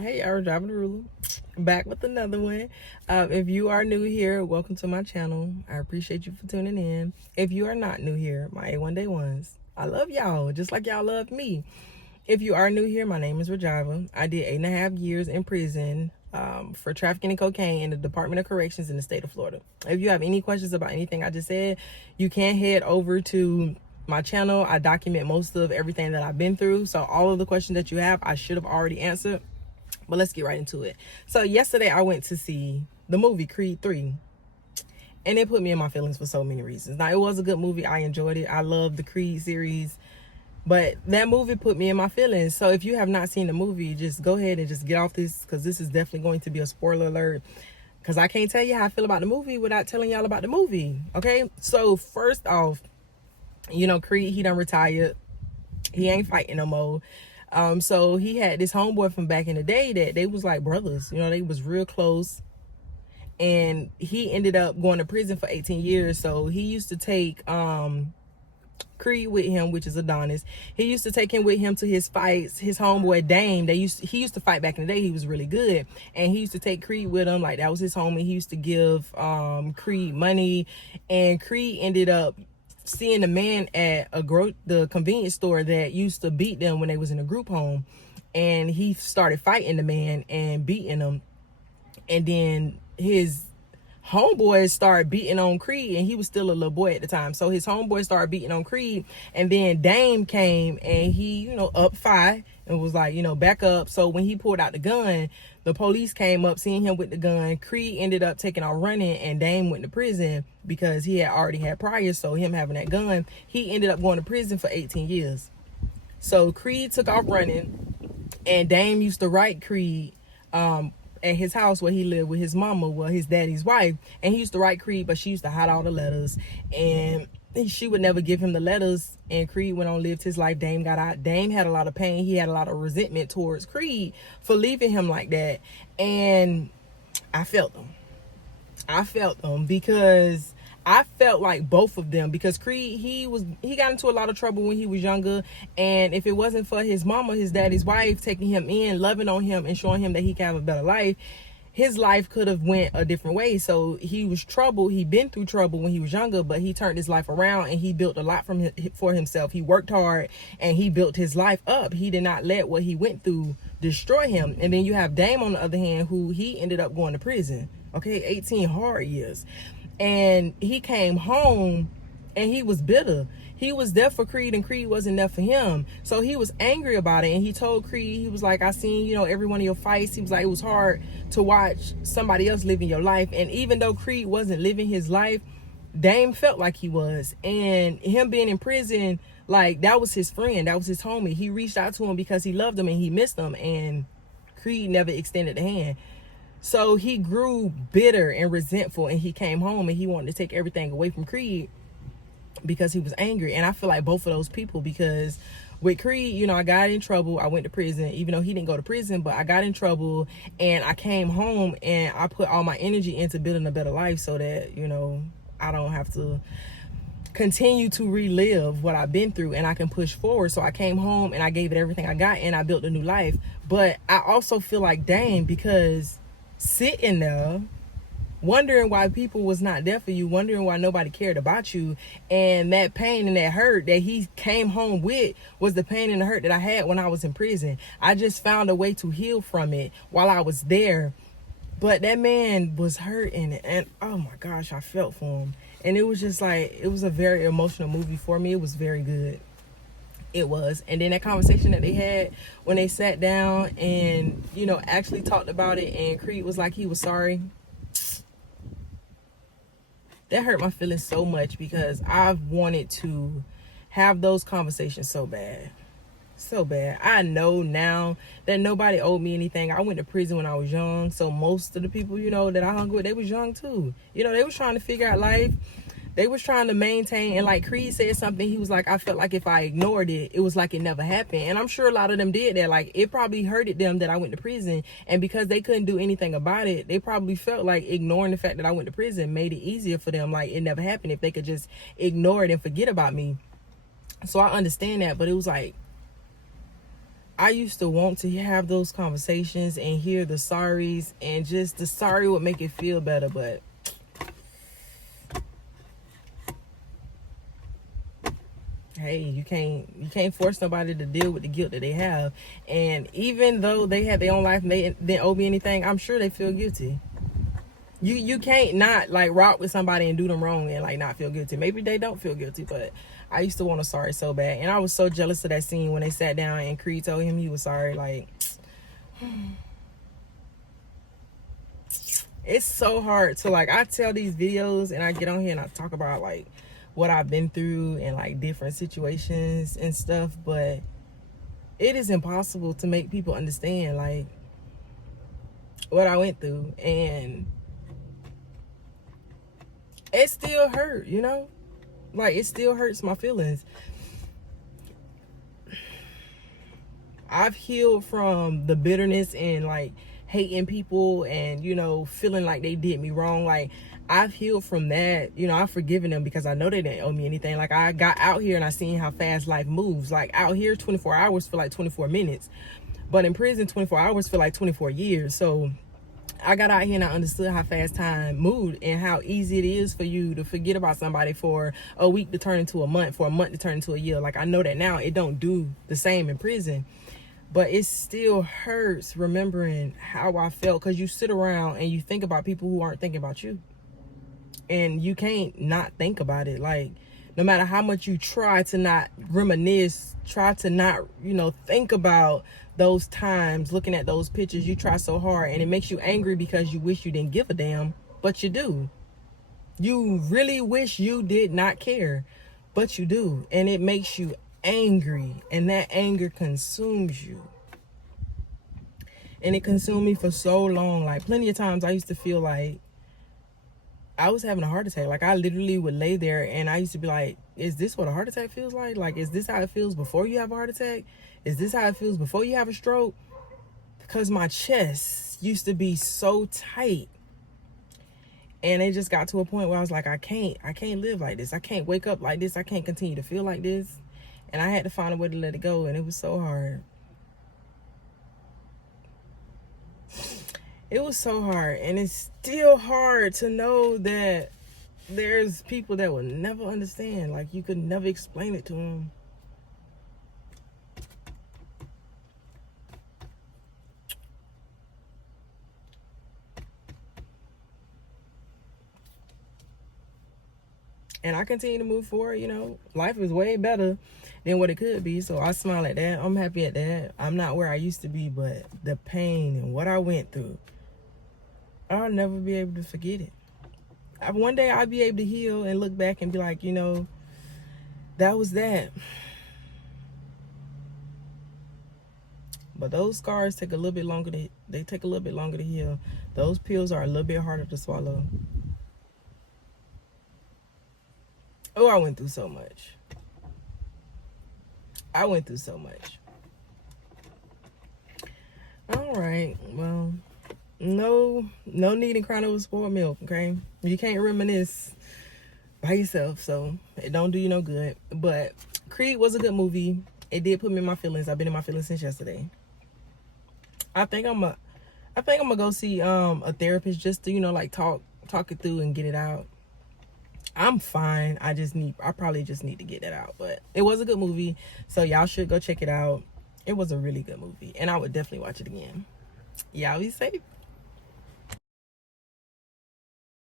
Hey, our driving ruler, back with another one. If you are new here, welcome to my channel. I appreciate you for tuning in. If you are not new here, my A1 Day ones, I love y'all just like y'all love me. If you are new here, my name is Rajiva. I did 8.5 years in prison for trafficking in cocaine in the Department of Corrections in the state of Florida. If you have any questions about anything I just said, you can head over to my channel. I document most of everything that I've been through. So all of the questions that you have, I should have already answered. But let's get right into it. So yesterday I went to see the movie Creed 3. And it put me in my feelings for so many reasons. Now, it was a good movie. I enjoyed it. I love the Creed series. But that movie put me in my feelings. So if you have not seen the movie, just go ahead and just get off this, because this is definitely going to be a spoiler alert. Because I can't tell you how I feel about the movie without telling y'all about the movie. Okay? So first off, Creed, he done retired. He ain't fighting no more. So he had this homeboy from back in the day that they was like brothers. They was real close. And he ended up going to prison for 18 years. So he used to take Creed with him, which is Adonis. He used to take him with him to his fights. His homeboy Dame, he used to fight back in the day. He was really good, and he used to take Creed with him. Like, that was his homie. He used to give Creed money, and Creed ended up seeing the man at the convenience store that used to beat them when they was in a group home, and he started fighting the man and beating him. And then his homeboys started beating on Creed, and he was still a little boy at the time. So his homeboy started beating on Creed, and then Dame came and he, up fight and was like, back up. So when he pulled out the gun, the police came up, seeing him with the gun. Creed ended up taking off running, and Dame went to prison because he had already had priors. So him having that gun, he ended up going to prison for 18 years. So Creed took off running, and Dame used to write Creed at his house where he lived with his mama, well, his daddy's wife. And he used to write Creed, but she used to hide all the letters, and she would never give him the letters. And Creed went on, lived his life. Dame got out. Dame had a lot of pain. He had a lot of resentment towards Creed for leaving him like that. And I felt them because I felt like both of them, because Creed, he got into a lot of trouble when he was younger, and if it wasn't for his mama, his daddy's wife, taking him in, loving on him, and showing him that he can have a better life, his life could have went a different way. So he was troubled. He'd been through trouble when he was younger, but he turned his life around, and he built a lot for himself. He worked hard, and he built his life up. He did not let what he went through destroy him. And then you have Dame, on the other hand, who he ended up going to prison. Okay, 18 hard years. And he came home and he was bitter. He was there for Creed, and Creed wasn't there for him. So he was angry about it. And he told Creed, he was like, I seen, every one of your fights. He was like, it was hard to watch somebody else living your life. And even though Creed wasn't living his life, Dame felt like he was. And him being in prison, like, that was his friend. That was his homie. He reached out to him because he loved him and he missed him. And Creed never extended the hand. So he grew bitter and resentful, and he came home and he wanted to take everything away from Creed because he was angry. And I feel like both of those people, because with Creed, I got in trouble. I went to prison, even though he didn't go to prison, but I got in trouble, and I came home and I put all my energy into building a better life so that, I don't have to continue to relive what I've been through, and I can push forward. So I came home and I gave it everything I got, and I built a new life. But I also feel like, dang, because sitting there wondering why people was not there for you, wondering why nobody cared about you, and that pain and that hurt that he came home with was the pain and the hurt that I had when I was in prison. I just found a way to heal from it while I was there. But that man was hurting, and oh my gosh, I felt for him. And it was just like, it was a very emotional movie for me. It was very good. It was. And then that conversation that they had when they sat down and, actually talked about it, and Creed was like he was sorry. That hurt my feelings so much, because I've wanted to have those conversations so bad. So bad. I know now that nobody owed me anything. I went to prison when I was young. So most of the people, that I hung with, they was young too. They was trying to figure out life. They was trying to maintain, and like Creed said something, he was like, I felt like if I ignored it, it was like it never happened. And I'm sure a lot of them did that. Like, it probably hurted them that I went to prison, and because they couldn't do anything about it, they probably felt like ignoring the fact that I went to prison made it easier for them. Like, it never happened if they could just ignore it and forget about me. So I understand that, but it was like, I used to want to have those conversations and hear the sorries, and just the sorry would make it feel better, but hey, you can't force nobody to deal with the guilt that they have. And even though they had their own life and they didn't owe me anything, I'm sure they feel guilty. You can't not like rock with somebody and do them wrong and like not feel guilty. Maybe they don't feel guilty, but I used to want to sorry so bad. And I was so jealous of that scene when they sat down and Creed told him he was sorry. Like, it's so hard to, like, I tell these videos and I get on here and I talk about like what I've been through and like different situations and stuff, but it is impossible to make people understand like what I went through, and it still hurt, you know? Like, it still hurts my feelings. I've healed from the bitterness and like hating people and, you know, feeling like they did me wrong. Like, I've healed from that. You know, I've forgiven them because I know they didn't owe me anything. Like, I got out here and I seen how fast life moves. Like, out here 24 hours feel like 24 minutes, but in prison 24 hours feel like 24 years. So I got out here and I understood how fast time moved and how easy it is for you to forget about somebody for a week to turn into a month, for a month to turn into a year. Like, I know that now. It don't do the same in prison, but it still hurts remembering how I felt, because you sit around and you think about people who aren't thinking about you, and you can't not think about it. Like, no matter how much you try to not reminisce, try to not, you know, think about those times, looking at those pictures, you try so hard, and it makes you angry because you wish you didn't give a damn, but you do. You really wish you did not care, but you do. And it makes you angry, and that anger consumes you. And it consumed me for so long. Like, plenty of times I used to feel like I was having a heart attack. Like, I literally would lay there and I used to be like, is this what a heart attack feels like? Like, is this how it feels before you have a heart attack? Is this how it feels before you have a stroke? Because my chest used to be so tight. And it just got to a point where I was like, I can't live like this. I can't wake up like this. I can't continue to feel like this. And I had to find a way to let it go. And it was so hard. It was so hard. And it's still hard to know that there's people that will never understand. Like, you could never explain it to them. And I continue to move forward. You know, life is way better than what it could be. So I smile at that. I'm happy at that. I'm not where I used to be, but the pain and what I went through, I'll never be able to forget it. One day I'll be able to heal and look back and be like, you know, that was that. But those scars take a little bit longer to heal. Those pills are a little bit harder to swallow. Oh, I went through so much. All right, well, no need in crying over spoiled milk, okay? You can't reminisce by yourself, so it don't do you no good. But Creed was a good movie. It did put me in my feelings. I've been in my feelings since yesterday. I think I'm gonna go see a therapist just to, you know, like talk it through and get it out. I'm fine. I probably just need to get it out. But it was a good movie, so y'all should go check it out. It was a really good movie, and I would definitely watch it again. Y'all be safe.